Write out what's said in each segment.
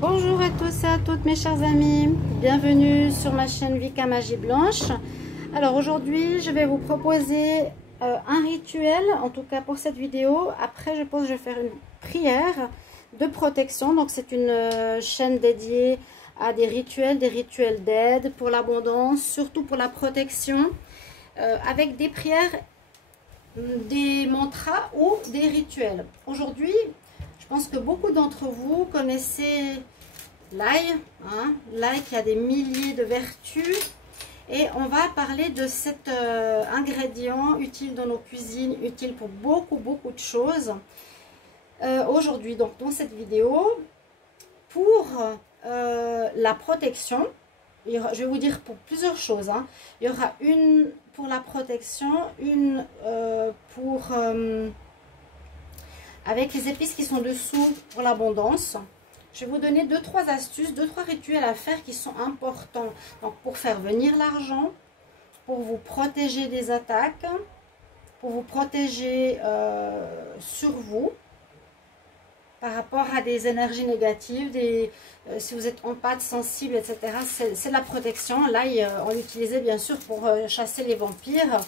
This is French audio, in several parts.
Bonjour à tous et à toutes mes chers amis, bienvenue sur ma chaîne Vika Magie Blanche. Alors aujourd'hui je vais vous proposer un rituel, en tout cas pour cette vidéo. Après je pense que je vais faire une prière de protection. Donc c'est une chaîne dédiée à des rituels d'aide pour l'abondance, surtout pour la protection, avec des prières, des mantras ou des rituels. Aujourd'hui je pense que beaucoup d'entre vous connaissez l'ail, l'ail qui a des milliers de vertus, et on va parler de cet ingrédient utile dans nos cuisines, utile pour beaucoup de choses aujourd'hui. Donc dans cette vidéo, pour la protection, je vais vous dire pour plusieurs choses. Il y aura une pour la protection, une avec les épices qui sont dessous pour l'abondance. Je vais vous donner 2-3 astuces, 2-3 rituels à faire qui sont importants. Donc pour faire venir l'argent, pour vous protéger des attaques, pour vous protéger sur vous, par rapport à des énergies négatives, si vous êtes en pâte, sensible, etc. C'est la protection. Là, on l'utilisait bien sûr pour chasser les vampires.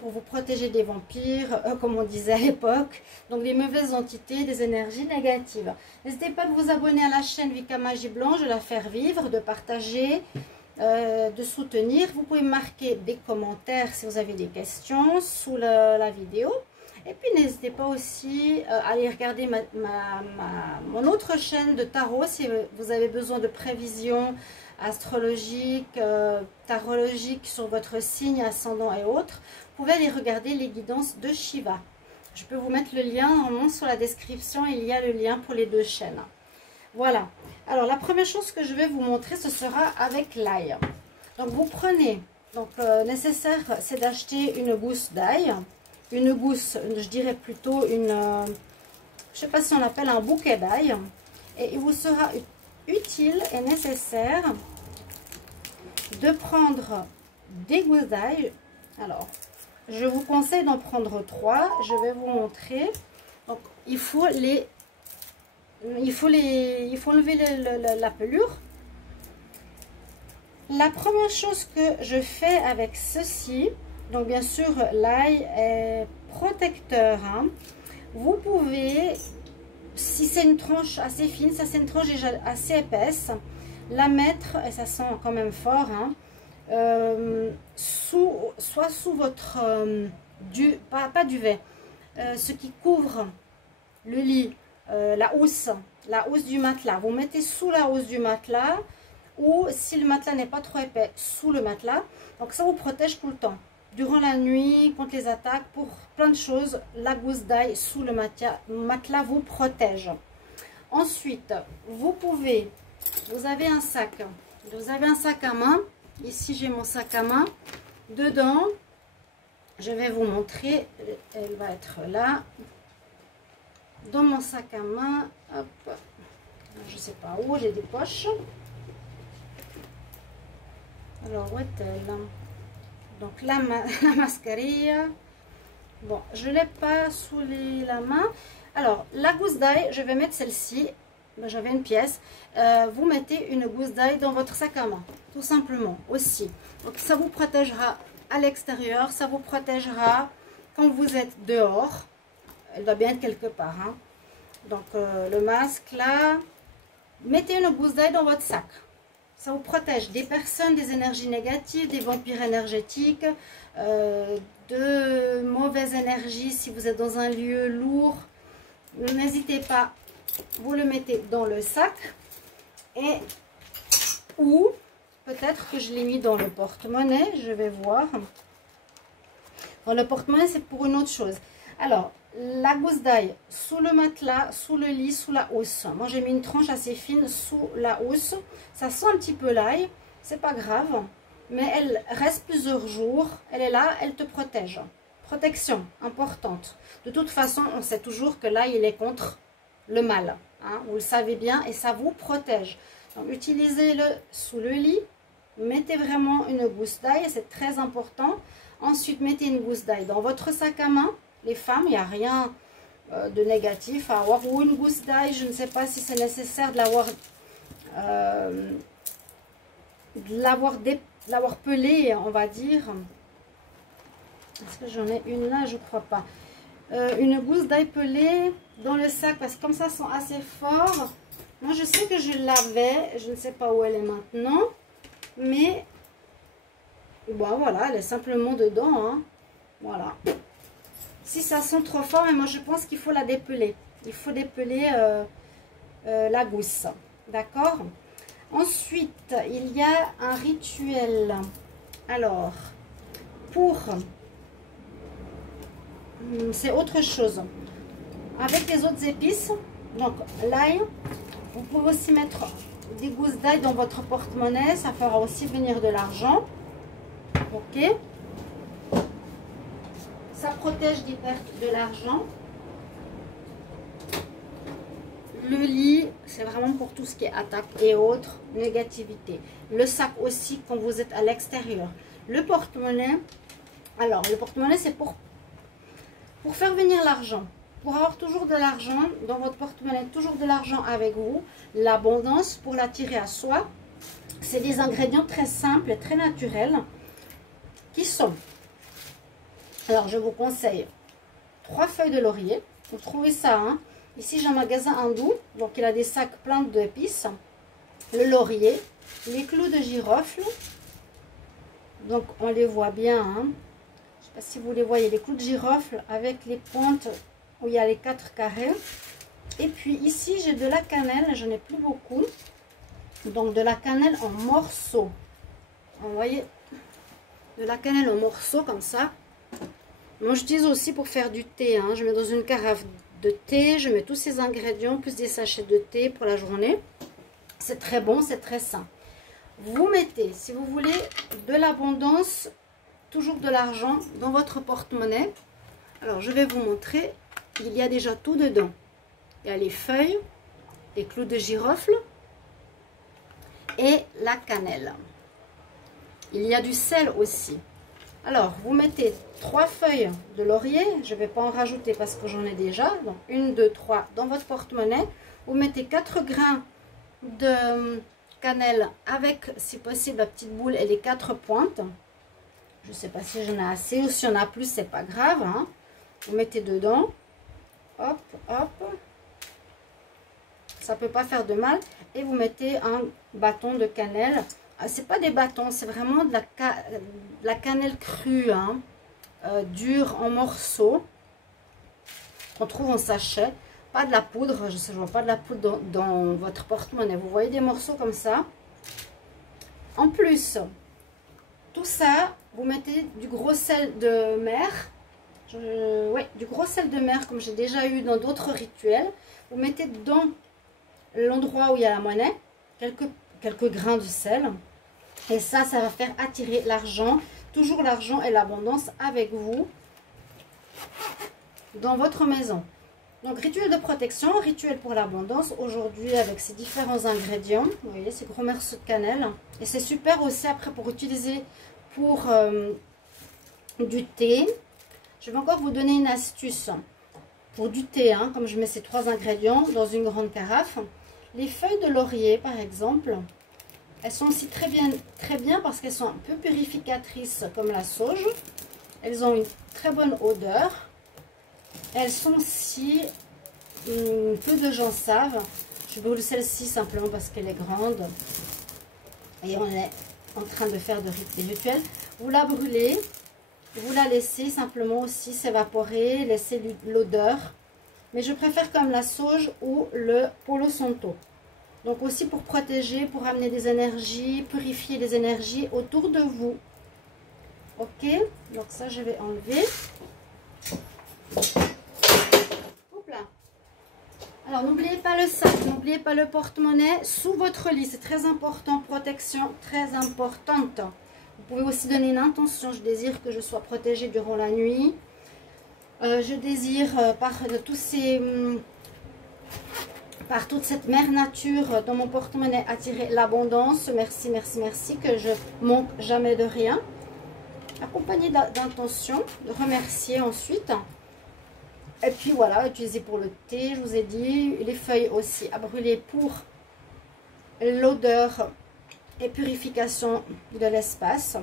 Pour vous protéger des vampires, comme on disait à l'époque, donc des mauvaises entités, des énergies négatives. N'hésitez pas de vous abonner à la chaîne Vika Magie Blanche, de la faire vivre, de partager, de soutenir. Vous pouvez marquer des commentaires si vous avez des questions sous la vidéo. Et puis n'hésitez pas aussi à aller regarder mon autre chaîne de tarot si vous avez besoin de prévisions astrologiques, tarologiques sur votre signe, ascendant et autres. Vous pouvez aller regarder les guidances de Shiva. Je peux vous mettre le lien normalement sur la description, il y a le lien pour les deux chaînes. Voilà. Alors la première chose que je vais vous montrer, ce sera avec l'ail. Donc vous prenez, nécessaire c'est d'acheter une gousse d'ail. Une gousse, je dirais plutôt une, je sais pas si on appelle un bouquet d'ail. Et il vous sera utile et nécessaire de prendre des gousses d'ail. Alors, je vous conseille d'en prendre 3. Je vais vous montrer. Donc, il faut enlever la pelure. La première chose que je fais avec ceci, donc bien sûr l'ail est protecteur. Vous pouvez, si c'est une tranche assez fine, ça c'est une tranche déjà assez épaisse, la mettre, et ça sent quand même fort, soit sous votre pas duvet, ce qui couvre le lit, la housse du matelas. Vous mettez sous la housse du matelas, ou si le matelas n'est pas trop épais, sous le matelas. Donc ça vous protège tout le temps. Durant la nuit, contre les attaques, pour plein de choses, la gousse d'ail sous le matelas vous protège. Ensuite, vous avez un sac. Vous avez un sac à main. Ici, j'ai mon sac à main. Dedans, je vais vous montrer. Elle va être là. Dans mon sac à main, hop, je ne sais pas où, j'ai des poches. Alors, où est-elle ? Donc la mascarilla, bon, je ne l'ai pas sous la main. Alors, la gousse d'ail, je vais mettre celle-ci. J'avais une pièce. Vous mettez une gousse d'ail dans votre sac à main, tout simplement, aussi. Donc, ça vous protégera à l'extérieur, ça vous protégera quand vous êtes dehors. Elle doit bien être quelque part. Donc, le masque, là. Mettez une gousse d'ail dans votre sac. Ça vous protège des personnes, des énergies négatives, des vampires énergétiques, de mauvaises énergies si vous êtes dans un lieu lourd. N'hésitez pas, vous le mettez dans le sac. Ou peut-être que je l'ai mis dans le porte-monnaie, je vais voir. Dans le porte-monnaie, c'est pour une autre chose. Alors, la gousse d'ail sous le matelas, sous le lit, sous la housse. Moi, j'ai mis une tranche assez fine sous la housse. Ça sent un petit peu l'ail, c'est pas grave. Mais elle reste plusieurs jours. Elle est là, elle te protège. Protection, importante. De toute façon, on sait toujours que l'ail, il est contre le mal. Vous le savez bien et ça vous protège. Donc, utilisez-le sous le lit. Mettez vraiment une gousse d'ail, c'est très important. Ensuite, mettez une gousse d'ail dans votre sac à main. Les femmes, il n'y a rien de négatif à avoir. Ou une gousse d'ail, je ne sais pas si c'est nécessaire de l'avoir l'avoir pelé, on va dire. Est-ce que j'en ai une là? Je crois pas. Une gousse d'ail pelée dans le sac, parce que comme ça sent assez fort. Moi je sais que je l'avais, je ne sais pas où elle est maintenant, mais bon voilà, elle est simplement dedans, hein. Voilà. Si ça sent trop fort, mais moi je pense qu'il faut la dépeler. Il faut dépeler la gousse, d'accord? Ensuite, il y a un rituel. Alors, c'est autre chose. Avec les autres épices, donc l'ail, vous pouvez aussi mettre des gousses d'ail dans votre porte-monnaie. Ça fera aussi venir de l'argent. Ok. Ça protège des pertes de l'argent. Le lit, c'est vraiment pour tout ce qui est attaque et autres, négativité. Le sac aussi quand vous êtes à l'extérieur. Le porte-monnaie, alors le porte-monnaie c'est pour faire venir l'argent. Pour avoir toujours de l'argent dans votre porte-monnaie, toujours de l'argent avec vous. L'abondance pour l'attirer à soi. C'est des ingrédients très simples et très naturels qui sont... Alors je vous conseille 3 feuilles de laurier. Vous trouvez ça, hein? Ici, j'ai un magasin hindou, donc il a des sacs pleins d'épices. Le laurier, les clous de girofle. Donc, on les voit bien. Hein. Je ne sais pas si vous les voyez, les clous de girofle avec les pointes où il y a les 4 carrés. Et puis ici, j'ai de la cannelle, j'en ai plus beaucoup. Donc, de la cannelle en morceaux. Vous voyez, de la cannelle en morceaux comme ça. Moi, j'utilise aussi pour faire du thé. Hein. Je mets dans une carafe de thé, je mets tous ces ingrédients plus des sachets de thé pour la journée. C'est très bon, c'est très sain. Vous mettez, si vous voulez, de l'abondance, toujours de l'argent dans votre porte-monnaie. Alors je vais vous montrer, il y a déjà tout dedans. Il y a les feuilles, les clous de girofle et la cannelle. Il y a du sel aussi. Alors, vous mettez 3 feuilles de laurier. Je ne vais pas en rajouter parce que j'en ai déjà. Donc, 1, 2, 3 dans votre porte-monnaie. Vous mettez 4 grains de cannelle avec, si possible, la petite boule et les 4 pointes. Je ne sais pas si j'en ai assez ou si on a plus, c'est pas grave. Hein. Vous mettez dedans. Hop, hop. Ça ne peut pas faire de mal. Et vous mettez un bâton de cannelle. C'est pas des bâtons, c'est vraiment de la cannelle crue, hein, dure en morceaux, qu'on trouve en sachet. Pas de la poudre, je ne vois pas de la poudre dans votre porte-monnaie. Vous voyez des morceaux comme ça. En plus, tout ça, vous mettez du gros sel de mer. Oui, du gros sel de mer, comme j'ai déjà eu dans d'autres rituels. Vous mettez dans l'endroit où il y a la monnaie, quelques grains de sel. Et ça va faire attirer l'argent, toujours l'argent et l'abondance avec vous dans votre maison. Donc, rituel de protection, rituel pour l'abondance, aujourd'hui avec ces différents ingrédients. Vous voyez, ces gros morceaux de cannelle. Et c'est super aussi après pour utiliser pour du thé. Je vais encore vous donner une astuce pour du thé, hein, comme je mets ces 3 ingrédients dans une grande carafe. Les feuilles de laurier, par exemple... Elles sont aussi très bien parce qu'elles sont un peu purificatrices comme la sauge. Elles ont une très bonne odeur. Elles sont aussi, peu de gens savent. Je brûle celle-ci simplement parce qu'elle est grande. Et on est en train de faire des rituels. Vous la brûlez. Vous la laissez simplement aussi s'évaporer. Laisser l'odeur. Mais je préfère comme la sauge ou le Palo Santo. Donc aussi pour protéger, pour amener des énergies, purifier les énergies autour de vous. Ok, donc ça je vais enlever. Hop là. Alors n'oubliez pas le sac, n'oubliez pas le porte-monnaie sous votre lit. C'est très important, protection très importante. Vous pouvez aussi donner une intention. Je désire que je sois protégée durant la nuit. Je désire par toute cette mère nature dans mon porte-monnaie attirer l'abondance. Merci, merci, merci, que je manque jamais de rien. Accompagné d'intention, de remercier ensuite. Et puis voilà, utiliser pour le thé, je vous ai dit. Les feuilles aussi à brûler pour l'odeur et purification de l'espace.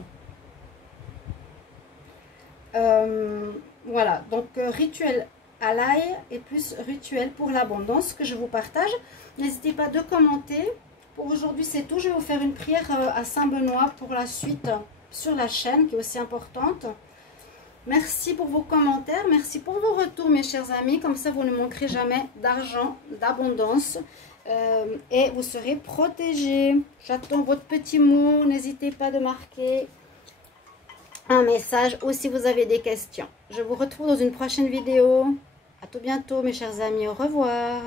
Voilà, donc rituel à l'ail et plus rituel pour l'abondance que je vous partage. N'hésitez pas de commenter. Pour aujourd'hui, c'est tout. Je vais vous faire une prière à Saint-Benoît pour la suite sur la chaîne qui est aussi importante. Merci pour vos commentaires. Merci pour vos retours, mes chers amis. Comme ça, vous ne manquerez jamais d'argent, d'abondance. Et vous serez protégés. J'attends votre petit mot. n'hésitez pas de marquer un message ou si vous avez des questions. Je vous retrouve dans une prochaine vidéo. À tout bientôt mes chers amis. Au revoir.